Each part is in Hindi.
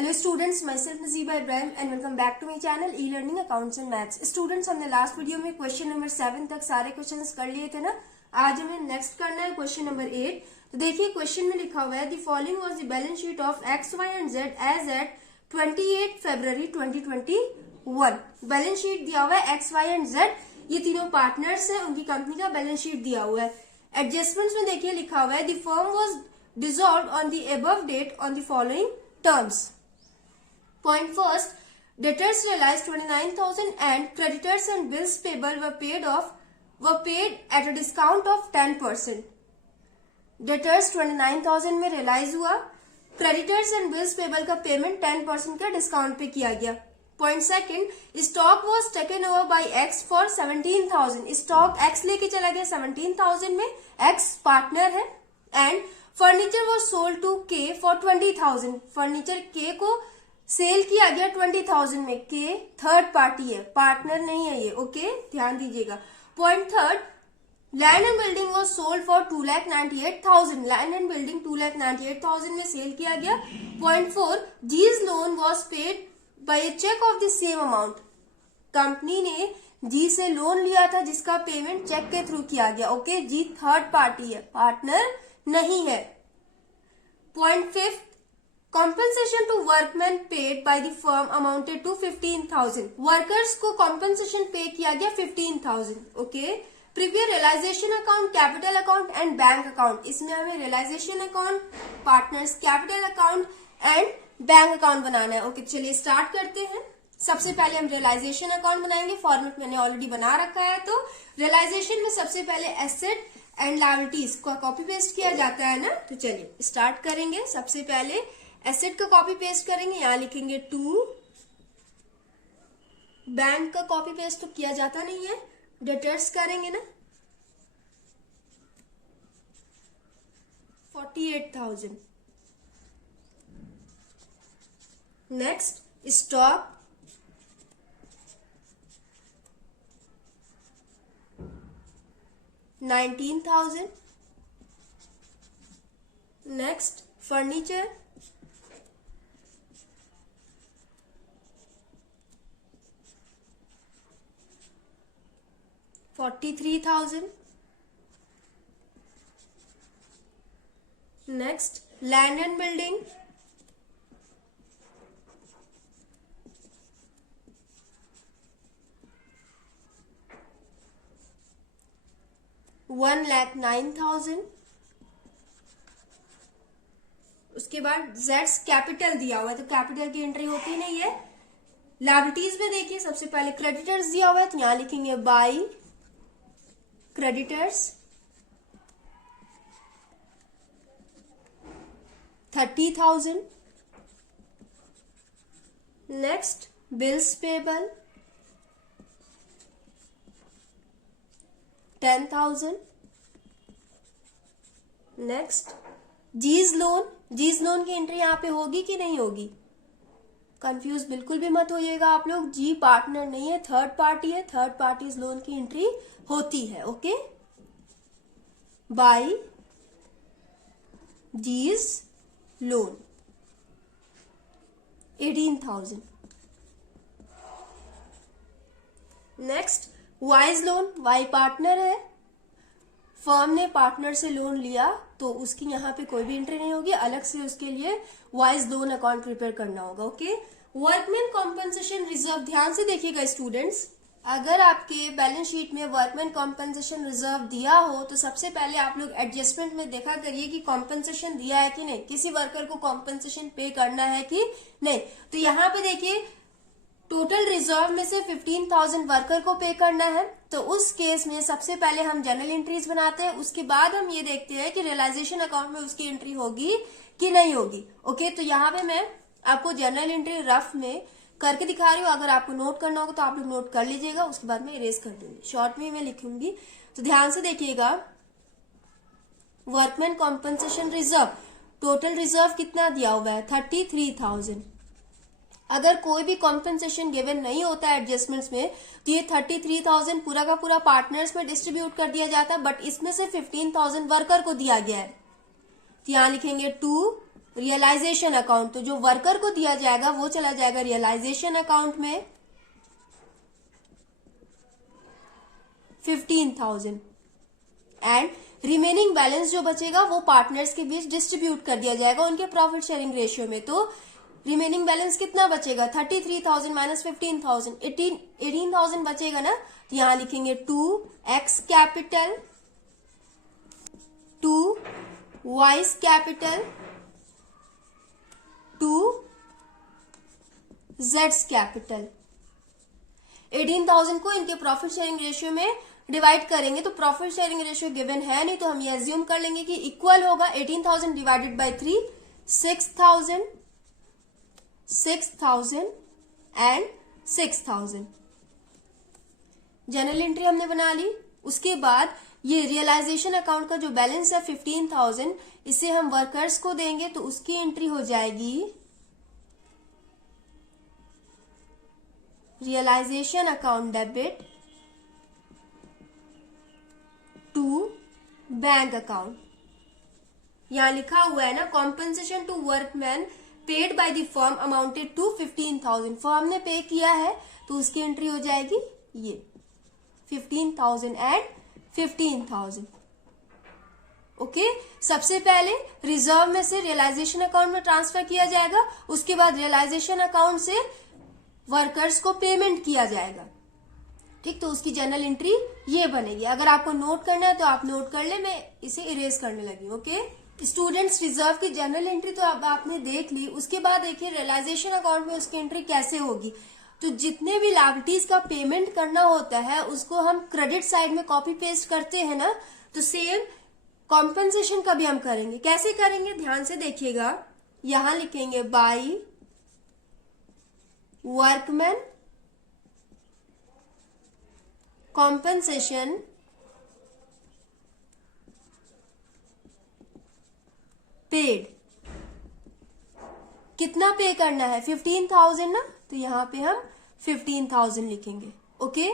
Hello students, myself Nazeeba Ibrahim and welcome back to my channel e-learning accounts and maths. Students, हमने लास्ट वीडियो में क्वेश्चन नंबर 7 तक सारे क्वेश्चंस कर लिए थे ना। आज हमें नेक्स्ट करना है क्वेश्चन नंबर 8। तो देखिए क्वेश्चन में लिखा हुआ है the following was the balance sheet of X Y and Z as at 28 फरवरी 2021। बैलेंस शीट दिया हुआ है एक्स वाई एंड जेड, ये तीनों पार्टनर्स है, उनकी कंपनी का बैलेंस शीट दिया हुआ है। एडजस्टमेंट्स में देखिए लिखा हुआ है the firm was dissolved on the above date on the following terms. Point first, debtors realized 29,000 and creditors and bills payable were paid at a discount of 10%. Debtors 29,000 में realize हुआ, creditors and bills payable का payment 10% का discount पे किया गया. Point second, stock was taken over by X for 17,000. Stock X लेके चला गया 17,000 में, X partner है, and furniture was sold to K for 20,000. Furniture K को सेल किया गया 20,000 में। के थर्ड पार्टी है, पार्टनर नहीं है ये, ओके ध्यान दीजिएगा। Point third, land and building was sold for 2,98,000। Land and building 2,98,000 में सेल किया गया। Point four, G's loan was paid by a cheque of the same amount. Company ने जी से लोन लिया था जिसका पेमेंट चेक के थ्रू किया गया, ओके जी थर्ड पार्टी है, पार्टनर नहीं है। Point fifth, compensation to workmen paid by the firm amounted to 15,000. Workers को compensation पे किया गया 15,000. Okay, prepare realisation account, capital account and bank account. इसमें हमें realisation account, partners capital account and bank account बनाना है। ओके चलिए स्टार्ट करते हैं। सबसे पहले हम रियलाइजेशन अकाउंट बनाएंगे। फॉर्मेट मैंने ऑलरेडी बना रखा है। तो रियलाइजेशन में सबसे पहले एसेट एंड लायबिलिटीज को कॉपी पेस्ट किया जाता है ना। तो चलिए स्टार्ट करेंगे। सबसे पहले एसेट का कॉपी पेस्ट करेंगे, यहां लिखेंगे 2। बैंक का कॉपी पेस्ट तो किया जाता नहीं है। डेटर्स करेंगे ना 48,000। Next stock 19,000। Next furniture 43,000। Next land and building 1,09,000। उसके बाद जेड्स कैपिटल दिया हुआ है तो कैपिटल की एंट्री होती नहीं है। लायबिलिटीज में देखिए सबसे पहले क्रेडिटर्स दिया हुआ है तो यहां लिखेंगे by creditors 30,000। Next bills payable 10,000। Next G's loan की एंट्री यहां पे होगी कि नहीं होगी, कंफ्यूज बिल्कुल भी मत होइएगा आप लोग। जी पार्टनर नहीं है, थर्ड पार्टी है, थर्ड पार्टीज लोन की एंट्री होती है। Okay, by G's loan 18,000। Next Y's loan, Y partner है, फर्म ने पार्टनर से लोन लिया तो उसकी यहाँ पे कोई भी एंट्री नहीं होगी, अलग से उसके लिए वाइज लोन अकाउंट प्रिपेयर करना होगा। ओके, वर्कमैन कॉम्पनसेशन रिजर्व, ध्यान से देखिएगा स्टूडेंट्स, अगर आपके बैलेंस शीट में वर्कमैन कॉम्पनसेशन रिजर्व दिया हो तो सबसे पहले आप लोग एडजस्टमेंट में देखा करिए कि कॉम्पनसेशन दिया है कि नहीं, किसी वर्कर को कॉम्पनसेशन पे करना है कि नहीं। तो यहाँ पे देखिए टोटल रिजर्व में से 15,000 वर्कर को पे करना है, तो उस केस में सबसे पहले हम जनरल एंट्रीज बनाते हैं, उसके बाद हम ये देखते हैं कि रियलाइजेशन अकाउंट में उसकी एंट्री होगी कि नहीं होगी। ओके, तो यहाँ पे मैं आपको जनरल एंट्री रफ में करके दिखा रही हूँ, अगर आपको नोट करना होगा तो आप लोग नोट कर लीजिएगा, उसके बाद मैं इरेज कर दूंगी, शॉर्ट में मैं लिखूंगी। तो ध्यान से देखिएगा, workman compensation reserve, total reserve कितना दिया हुआ है 33,000। अगर कोई भी कॉम्पनसेशन गिवन नहीं होता एडजस्टमेंट्स में तो ये 33,000 पूरा का पूरा पार्टनर्स में डिस्ट्रीब्यूट कर दिया जाता है, बट इसमें से 15,000 वर्कर को दिया गया है। तो यहां लिखेंगे 2 रियलाइजेशन अकाउंट, तो जो वर्कर को दिया जाएगा वो चला जाएगा रियलाइजेशन अकाउंट में 15,000 एंड रिमेनिंग बैलेंस जो बचेगा वो पार्टनर्स के बीच डिस्ट्रीब्यूट कर दिया जाएगा उनके प्रॉफिट शेयरिंग रेशियो में। तो रिमेनिंग बैलेंस कितना बचेगा, 33,000 माइनस 15,000, 18,000 बचेगा ना। तो यहां लिखेंगे 2x capital 2y capital 2z capital. 18,000 को इनके प्रॉफिट शेयरिंग रेशियो में डिवाइड करेंगे तो प्रॉफिट शेयरिंग रेशियो गिवन है नहीं, तो हम ये एज्यूम कर लेंगे कि इक्वल होगा 18,000 divided by 3, 6,000 and 6,000। General entry हमने बना ली। उसके बाद ये रियलाइजेशन अकाउंट का जो बैलेंस है 15,000, इसे हम वर्कर्स को देंगे तो उसकी एंट्री हो जाएगी realisation account debit to bank account. यहां लिखा हुआ है ना, compensation to workman paid by the firm amounted to 15,000। Firm ने पे किया है तो उसकी एंट्री हो जाएगी ये 15,000 एंड 15,000। ओके, सबसे पहले रिजर्व में से रियलाइजेशन अकाउंट में ट्रांसफर किया जाएगा, उसके बाद रियलाइजेशन अकाउंट से वर्कर्स को पेमेंट किया जाएगा। ठीक, तो उसकी जर्नल एंट्री ये बनेगी। अगर आपको नोट करना है तो आप नोट कर ले, मैं इसे इरेज करने लगी। ओके, स्टूडेंट्स रिजर्व की जर्नल एंट्री तो अब आपने देख ली। उसके बाद देखिए रियलाइजेशन अकाउंट में उसकी एंट्री कैसे होगी। तो जितने भी लायबिलिटीज का पेमेंट करना होता है उसको हम क्रेडिट साइड में कॉपी पेस्ट करते हैं ना, तो सेम कॉम्पनसेशन का भी हम करेंगे। कैसे करेंगे ध्यान से देखिएगा। यहां लिखेंगे बाय वर्कमैन कॉम्पनसेशन पेड। कितना पे करना है, 15,000 ना, तो यहां पे हम 15,000 लिखेंगे। ओके,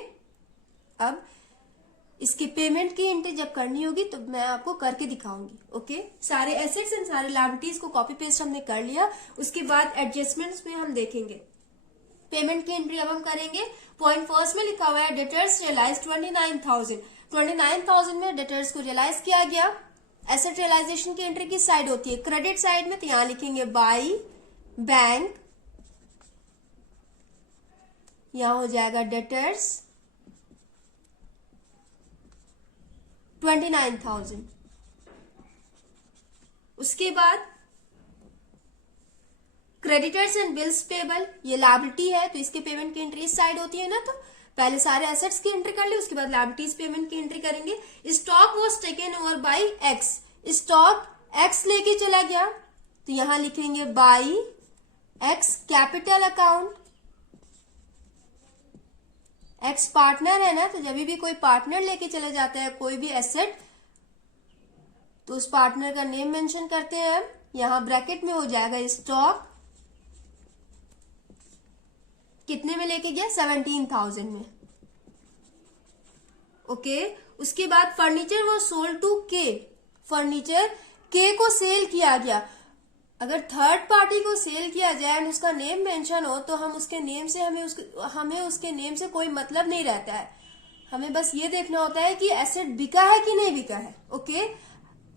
अब इसकी पेमेंट की एंट्री जब करनी होगी तो मैं आपको करके दिखाऊंगी। ओके, सारे एसेट्स एंड सारे लायबिलिटीज को कॉपी पेस्ट हमने कर लिया। उसके बाद एडजस्टमेंट्स में हम देखेंगे पेमेंट की एंट्री अब हम करेंगे। पॉइंट फर्स्ट में लिखा हुआ है डेटर्स रियलाइज 29,000। 29,000 में डेटर्स को रियलाइज किया गया। एसेट रियलाइजेशन की एंट्री किस साइड होती है, क्रेडिट साइड में, तो यहां लिखेंगे बाय बैंक, यहां हो जाएगा डेटर्स 29,000। उसके बाद क्रेडिटर्स एंड बिल्स पेबल, ये लायबिलिटी है तो इसके पेमेंट की एंट्री इस साइड होती है ना, तो पहले सारे एसेट्स की एंट्री कर ली, उसके बाद लायबिलिटीज पेमेंट की एंट्री करेंगे। Stock was taken over by X, stock X लेके चला गया तो यहां लिखेंगे by X capital account. X partner है ना, तो जब भी कोई पार्टनर लेके चले जाता है कोई भी एसेट तो उस पार्टनर का नेम मेंशन करते हैं हम। यहां ब्रैकेट में हो जाएगा स्टॉक, कितने में लेके गया, 17,000 में। ओके, उसके बाद फर्नीचर वो सोल्ड टू के, फर्नीचर के को सेल किया गया। अगर थर्ड पार्टी को सेल किया जाए और उसका नेम मेंशन हो तो हम उसके नेम से हमें उसके नेम से कोई मतलब नहीं रहता है। हमें बस ये देखना होता है कि एसेट बिका है कि नहीं बिका है। ओके,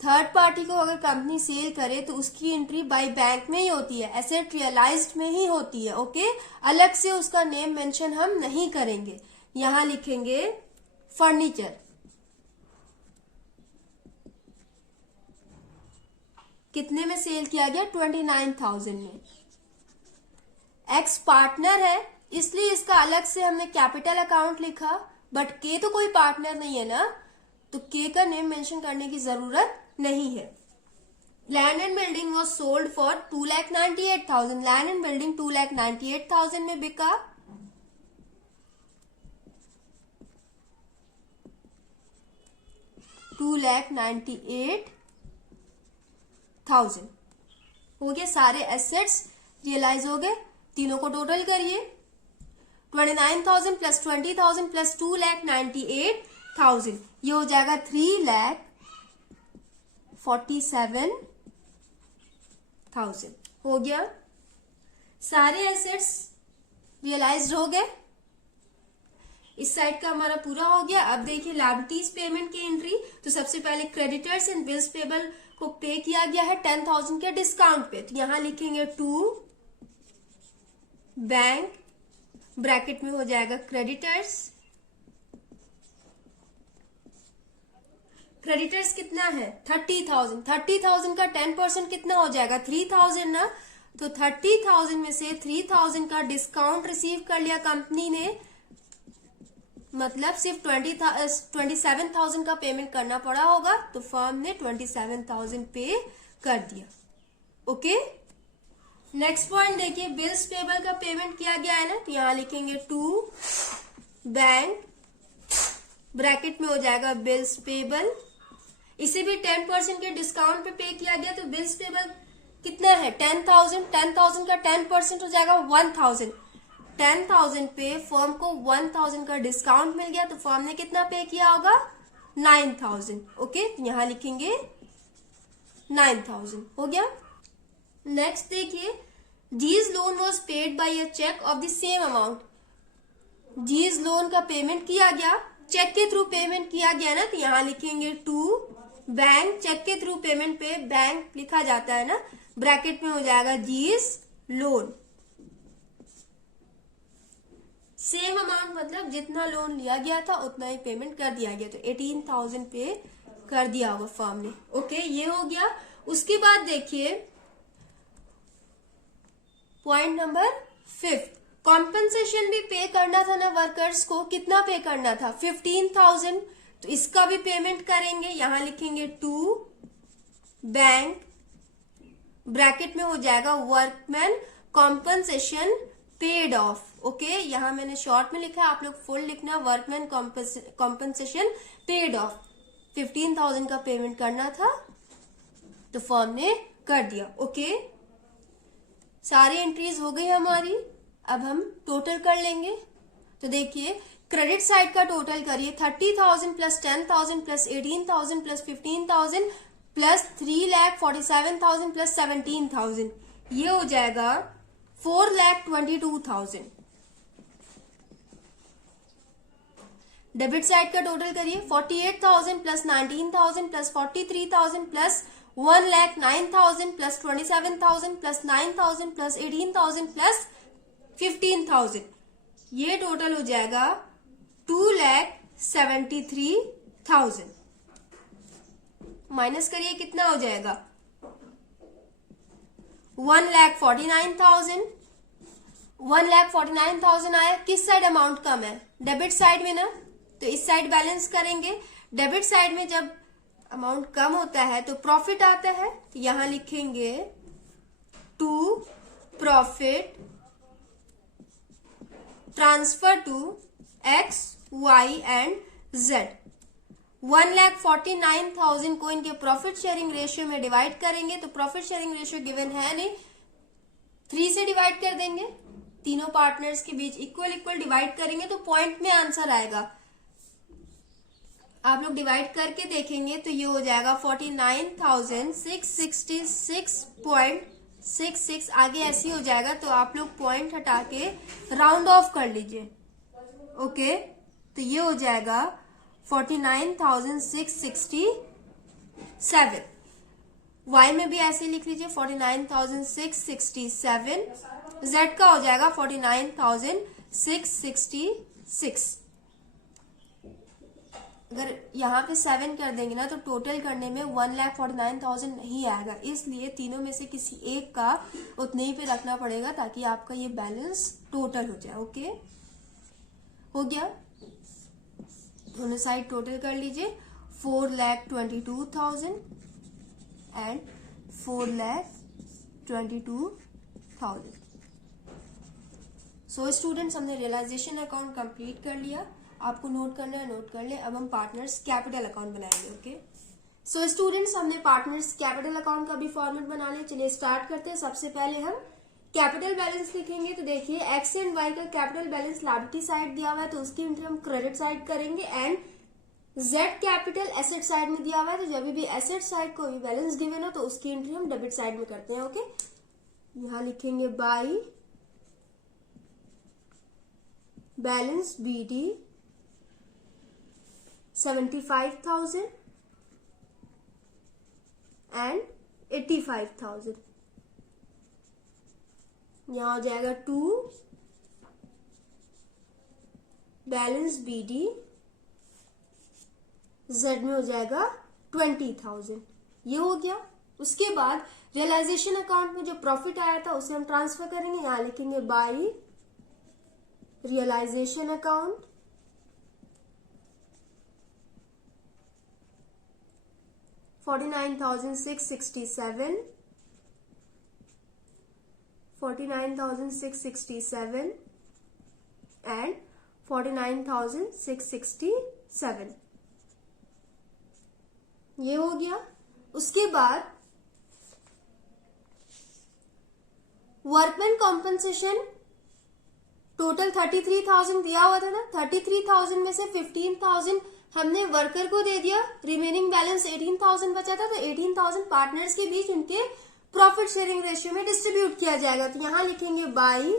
थर्ड पार्टी को अगर कंपनी सेल करे तो उसकी एंट्री बाय बैंक में ही होती है, एसेट रियलाइज्ड में ही होती है। ओके, अलग से उसका नेम मेंशन हम नहीं करेंगे। यहां लिखेंगे फर्नीचर, कितने में सेल किया गया, 29,000 में। एक्स पार्टनर है इसलिए इसका अलग से हमने कैपिटल अकाउंट लिखा, बट के तो कोई पार्टनर नहीं है ना, तो के का नेम मेंशन करने की जरूरत नहीं है। Land and building was sold for 2,98,000। Land and building 2,98,000 में बिका। $2,98,000 हो गए, सारे एसेट्स रियलाइज हो गए। तीनों को टोटल करिए, 29,000 प्लस 20,000 प्लस 2,98,000, ये हो जाएगा 3,47,000 1000 हो गया। सारे एसेट्स रियलाइज्ड हो गए, इस साइड का हमारा पूरा हो गया। अब देखिए लायबिलिटीज पेमेंट की एंट्री, तो सबसे पहले क्रेडिटर्स एंड बिल्स पेबल को पे किया गया है 10,000 के डिस्काउंट पे, तो यहां लिखेंगे टू बैंक, ब्रैकेट में हो जाएगा क्रेडिटर्स। क्रेडिटर्स कितना है 30,000, 30,000 का 10% कितना हो जाएगा 3,000 ना, तो 30,000 में से 3,000 का डिस्काउंट रिसीव कर लिया कंपनी ने, मतलब सिर्फ 27,000 का पेमेंट करना पड़ा होगा, तो फर्म ने 27,000 पे कर दिया। ओके, नेक्स्ट पॉइंट देखिए, बिल्स पेबल का पेमेंट किया गया है ना, तो यहां लिखेंगे टू बैंक, ब्रैकेट में हो जाएगा बिल्स पेबल। इसे भी 10% के डिस्काउंट पे किया गया, तो बिल्स पेबल कितना है 10,000, 10,000 का 10% हो जाएगा 1,000। 10,000 पे फर्म को 1,000 का डिस्काउंट मिल गया, तो फर्म ने कितना पे किया होगा 9,000। ओके, यहां लिखेंगे 9,000 हो गया। नेक्स्ट देखिए, G's loan was paid by a cheque of the same amount. G's loan का पेमेंट किया गया, चेक के थ्रू पेमेंट किया गया ना, तो यहां लिखेंगे टू बैंक, चेक के थ्रू पेमेंट पे बैंक लिखा जाता है ना, ब्रैकेट में हो जाएगा जीज लोन। सेम अमाउंट मतलब जितना लोन लिया गया था उतना ही पेमेंट कर दिया गया, तो 18,000 पे कर दिया होगा फर्म ने। ओके, ये हो गया। उसके बाद देखिए पॉइंट नंबर 5, कॉम्पेंसेशन भी पे करना था ना वर्कर्स को, कितना पे करना था 15,000, तो इसका भी पेमेंट करेंगे। यहां लिखेंगे टू बैंक, ब्रैकेट में हो जाएगा workman compensation paid of. Okay, यहां मैंने शॉर्ट में लिखा है, आप लोग फुल लिखना, वर्कमैन कॉम्पेंसेशन पेड ऑफ। 15,000 का पेमेंट करना था, तो फर्म ने कर दिया। ओके, सारी एंट्रीज हो गई हमारी। अब हम टोटल कर लेंगे, तो देखिए क्रेडिट साइड का टोटल करिए, 30,000 plus 10,000 plus 18,000 plus 15,000 plus 3,47,000 plus 17,000, ये हो जाएगा 4,22,000। डेबिट साइड का टोटल करिए, 48,000 plus 19,000 plus 43,000 plus 1,09,000 plus 27,000 plus 9,000 plus 18,000 plus 15,000, ये टोटल हो जाएगा 2,73,000। माइनस करिए कितना हो जाएगा 1,49,000। 1,49,000 आया, किस साइड अमाउंट कम है डेबिट साइड में ना, तो इस साइड बैलेंस करेंगे। डेबिट साइड में जब अमाउंट कम होता है तो प्रॉफिट आता है, तो यहां लिखेंगे to profit transfer to X Y and Z. 1,49,000 को इनके प्रॉफिट शेयरिंग रेशियो में डिवाइड करेंगे, तो प्रॉफिट शेयरिंग रेशियो गिवन है नहीं, 3 से डिवाइड कर देंगे, तीनों पार्टनर्स के बीच इक्वल इक्वल डिवाइड करेंगे, तो पॉइंट में आंसर आएगा। आप लोग डिवाइड करके देखेंगे तो ये हो जाएगा 49,666.66, आगे ऐसे ही हो जाएगा, तो आप लोग पॉइंट हटा के राउंड ऑफ कर लीजिए। ओके, तो ये हो जाएगा 49,667। y में भी ऐसे लिख लीजिए 49,667, z का हो जाएगा 49,666। अगर यहाँ पे 7 कर देंगे ना, तो टोटल करने में 1,49,000 नहीं आएगा, इसलिए तीनों में से किसी एक का उतने ही पे रखना पड़ेगा, ताकि आपका ये बैलेंस टोटल हो जाए। ओके, हो गया, दोनों साइड टोटल कर लीजिए, 4,22,000 एंड 4,22,000। सो स्टूडेंट्स, हमने रियलाइजेशन अकाउंट कंप्लीट कर लिया। आपको नोट करना है नोट कर ले। अब हम पार्टनर्स कैपिटल अकाउंट बनाएंगे। ओके, सो स्टूडेंट्स, हमने पार्टनर्स कैपिटल अकाउंट का भी फॉर्मेट बना लिया। चलिए स्टार्ट करते हैं। सबसे पहले हम कैपिटल बैलेंस लिखेंगे, तो देखिए एक्स एंड वाई का कैपिटल बैलेंस लायबिलिटी साइड दिया हुआ है, तो उसकी एंट्री हम क्रेडिट साइड करेंगे, and Z capital asset side में दिया हुआ है, तो जब भी एसेट साइड को भी बैलेंस गिवन हो तो उसकी एंट्री हम डेबिट साइड में करते हैं। ओके, यहां लिखेंगे बाई बैलेंस BD 75,000 एंड 85,000। यहां हो जाएगा 2 बैलेंस BD, जेड में हो जाएगा 20,000। ये हो गया। उसके बाद रियलाइजेशन अकाउंट में जो प्रॉफिट आया था उसे हम ट्रांसफर करेंगे। यहां लिखेंगे बाई रियलाइजेशन अकाउंट 49,667 एंड 49,667। ये हो गया। उसके बाद वर्कमैन कॉम्पनसेशन टोटल 33,000 दिया हुआ था ना, 33,000 में से 15,000 हमने वर्कर को दे दिया, रिमेनिंग बैलेंस 18,000 बचा था, तो 18,000 पार्टनर्स के बीच उनके प्रॉफिट शेयरिंग रेशियो में डिस्ट्रीब्यूट किया जाएगा। तो यहां लिखेंगे by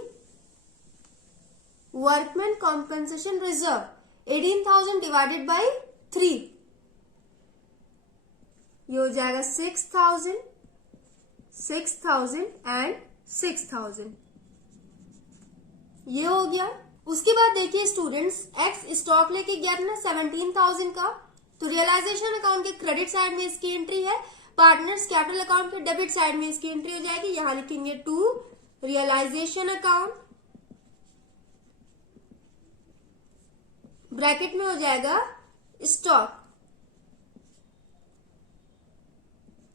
workman compensation reserve 18,000 divided by 3, ये हो जाएगा 6,000, 6,000 एंड 6,000। ये हो गया। उसके बाद देखिए स्टूडेंट्स, एक्स स्टॉक लेके गया था ना 17,000 का, तो रियलाइजेशन अकाउंट के क्रेडिट साइड में इसकी एंट्री है, पार्टनर्स कैपिटल अकाउंट के डेबिट साइड में इसकी एंट्री हो जाएगी। यहां लिखेंगे 2 रियलाइजेशन अकाउंट, ब्रैकेट में हो जाएगा स्टॉक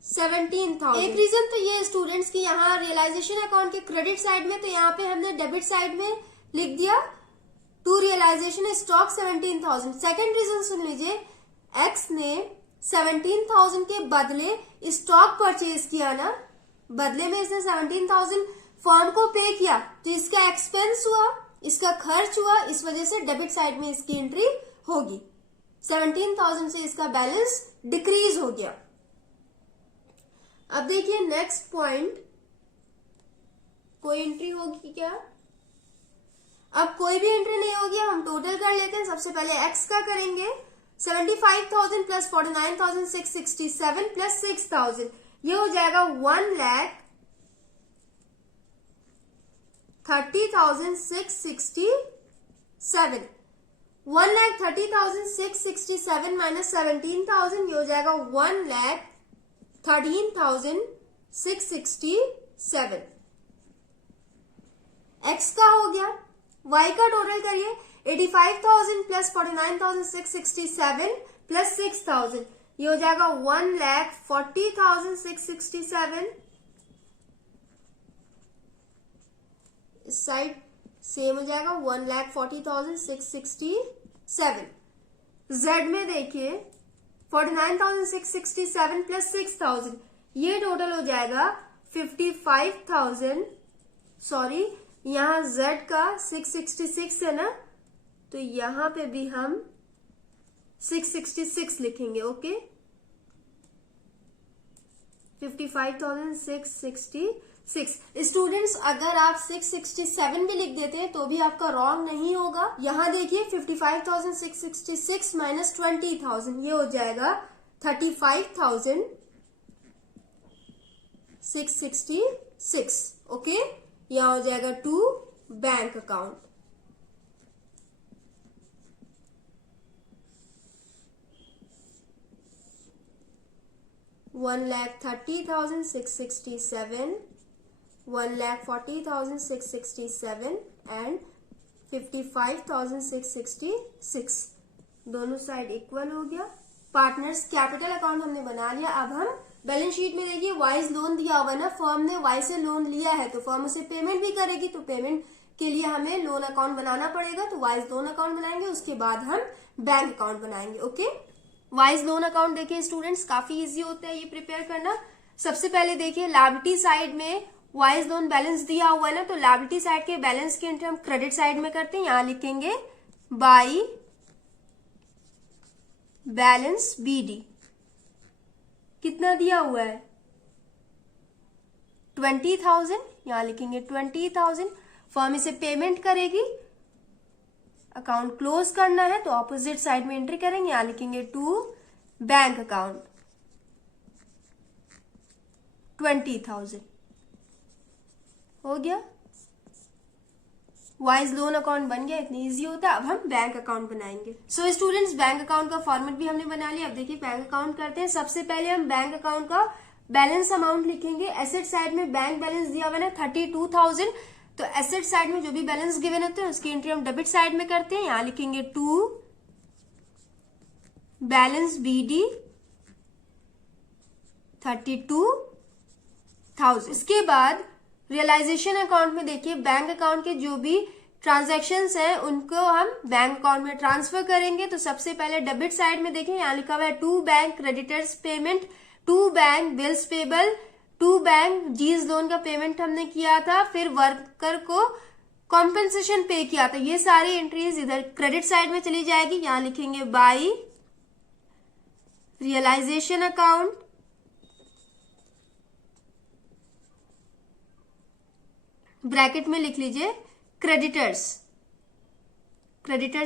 17,000। एक रीजन तो ये स्टूडेंट्स की यहाँ रियलाइजेशन अकाउंट के क्रेडिट साइड में, तो यहाँ पे हमने डेबिट साइड में लिख दिया 2 रियलाइजेशन स्टॉक 17,000। सेकेंड रीजन सुन लीजिए, एक्स ने 17,000 के बदले स्टॉक परचेज किया ना, बदले में इसने 17,000 फर्म को पे किया, तो इसका एक्सपेंस हुआ, इसका खर्च हुआ, इस वजह से डेबिट साइड में इसकी एंट्री होगी। 17,000 से इसका बैलेंस डिक्रीज हो गया। अब देखिए नेक्स्ट पॉइंट, कोई एंट्री होगी क्या? अब कोई भी एंट्री नहीं होगी, हम टोटल कर लेते हैं। सबसे पहले एक्स का करेंगे, 75,000 प्लस 49,667 प्लस 6,000, ये हो जाएगा 1,30,667। 1,30,667 माइनस 17,000, ये हो जाएगा 1,13,667। एक्स का हो गया। वाई का टोटल करिए, 85,000 प्लस 49,667 प्लस 6,000, ये हो जाएगा 1,40,667। इस साइड सेम हो जाएगा 1,40,667। जेड में देखिए 49,667 प्लस 6,000, ये टोटल हो जाएगा 55,000। सॉरी, यहां जेड का 666 है ना, तो यहां पे भी हम 666 लिखेंगे। ओके, 55,666। स्टूडेंट्स, अगर आप 667 भी लिख देते हैं तो भी आपका रॉन्ग नहीं होगा। यहां देखिए 55,666 माइनस 20,000, ये हो जाएगा 35,666। ओके, यहां हो जाएगा 2 बैंक अकाउंट। $1,30,667, $1,40,667 एंड 55,666, दोनों साइड इक्वल हो गया। पार्टनर्स कैपिटल अकाउंट हमने बना लिया। अब हम बैलेंस शीट में देखिए वाइज लोन दिया हुआ है ना, फर्म ने वाई से लोन लिया है तो फर्म उसे पेमेंट भी करेगी, तो पेमेंट के लिए हमें लोन अकाउंट बनाना पड़ेगा, तो वाइज लोन अकाउंट बनाएंगे, उसके बाद हम बैंक अकाउंट बनाएंगे। ओके, वाइज लोन अकाउंट देखिए स्टूडेंट्स काफी इजी होता है ये प्रिपेयर करना। सबसे पहले देखिए लायबिलिटी साइड में वाइज लोन बैलेंस दिया हुआ है ना, तो लायबिलिटी साइड के बैलेंस की एंट्री हम क्रेडिट साइड में करते हैं। यहां लिखेंगे बाई बैलेंस BD कितना दिया हुआ है 20,000, यहां लिखेंगे 20,000। फर्म इसे पेमेंट करेगी, अकाउंट क्लोज करना है तो ऑपोजिट साइड में एंट्री करेंगे, यहां लिखेंगे टू बैंक अकाउंट 20,000 हो गया। वाइज लोन अकाउंट बन गया, इतनी इजी होता है। अब हम बैंक अकाउंट बनाएंगे। सो स्टूडेंट्स, बैंक अकाउंट का फॉर्मेट भी हमने बना लिया। अब देखिए बैंक अकाउंट करते हैं। सबसे पहले हम बैंक अकाउंट का बैलेंस अमाउंट लिखेंगे। एसेट साइड में बैंक बैलेंस दिया हुआ है 32,000, तो एसेट साइड में जो भी बैलेंस गिवन होते हैं उसकी एंट्री हम डेबिट साइड में करते हैं। यहां लिखेंगे टू बैलेंस BD 32,000। इसके बाद रियलाइजेशन अकाउंट में देखिए बैंक अकाउंट के जो भी ट्रांजैक्शंस हैं उनको हम बैंक अकाउंट में ट्रांसफर करेंगे। तो सबसे पहले डेबिट साइड में देखिए यहां लिखा हुआ है to bank creditors payment, to bank bills payable, to bank G's loan का पेमेंट हमने किया था, फिर वर्कर को कॉम्पेंसेशन पे किया था। ये सारी एंट्रीज इधर क्रेडिट साइड में चली जाएगी। यहां लिखेंगे बाई रियलाइजेशन अकाउंट, ब्रैकेट में लिख लीजिए क्रेडिटर्स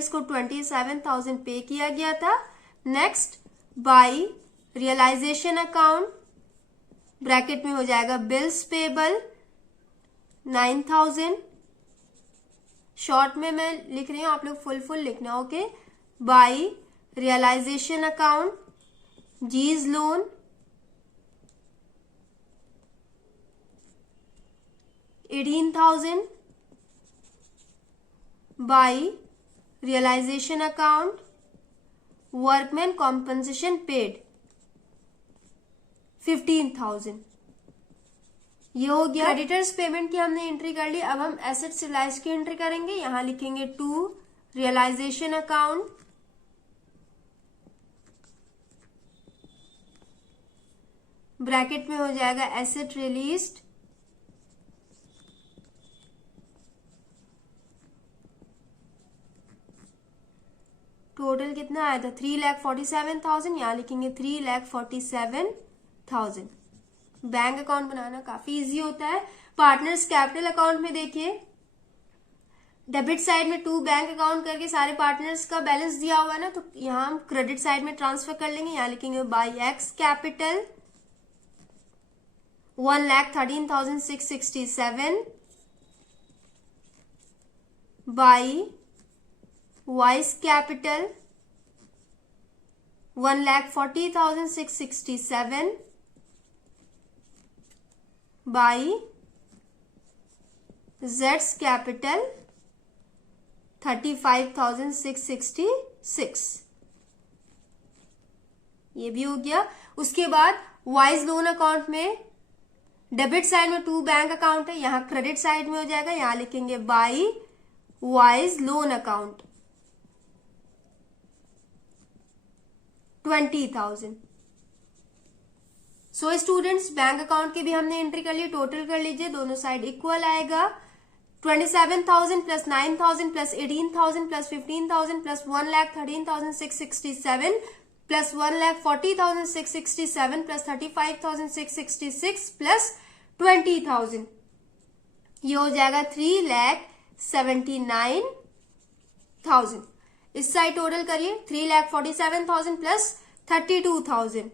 को 27,000 पे किया गया था। Next by realisation account, bracket में हो जाएगा बिल्स पेबल 9,000। शॉर्ट में मैं लिख रही हूं, आप लोग फुल लिखना, okay. By realisation account G's loan 18,000 by realisation account workman compensation paid 15,000। ये हो गया क्रेडिटर्स पेमेंट की हमने एंट्री कर ली। अब हम एसेट्स रियलाइज की एंट्री करेंगे। यहां लिखेंगे टू रियलाइजेशन अकाउंट, ब्रैकेट में हो जाएगा एसेट रिलीज्ड, टोटल कितना आया था 3,47,000। यहां लिखेंगे 3,47,000। बैंक अकाउंट बनाना काफी इजी होता है। पार्टनर्स कैपिटल अकाउंट में देखिए डेबिट साइड में टू बैंक अकाउंट करके सारे पार्टनर्स का बैलेंस दिया हुआ है ना, तो यहां हम क्रेडिट साइड में ट्रांसफर कर लेंगे। यहां लिखेंगे by x capital 1,13,667 by vice capital 1,40,667 by Jades capital 35,666। ये भी हो गया। उसके बाद वाइज लोन अकाउंट में डेबिट साइड में टू बैंक अकाउंट है, यहां क्रेडिट साइड में हो जाएगा। यहां लिखेंगे by wise loan account 20,000। So students, bank account की भी हमने एंट्री कर ली। टोटल कर लीजिए, दोनों साइड इक्वल आएगा। 27,000 plus 9,000 plus 18,000 plus 15,000 plus 1,13,667 plus 1,40,667 plus 35,666 plus 20,000। ये हो जाएगा 3,79,000। इस साइड टोटल करिए 3,47,000 प्लस 32,000,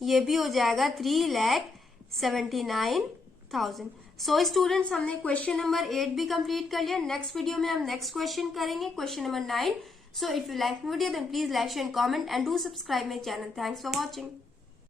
ये भी हो जाएगा 3,79,000। सो स्टूडेंट्स, हमने क्वेश्चन नंबर 8 भी कंप्लीट कर लिया। नेक्स्ट वीडियो में हम नेक्स्ट क्वेश्चन करेंगे, question number 9। So if you like video then please like share and comment and do subscribe my channel. Thanks for watching.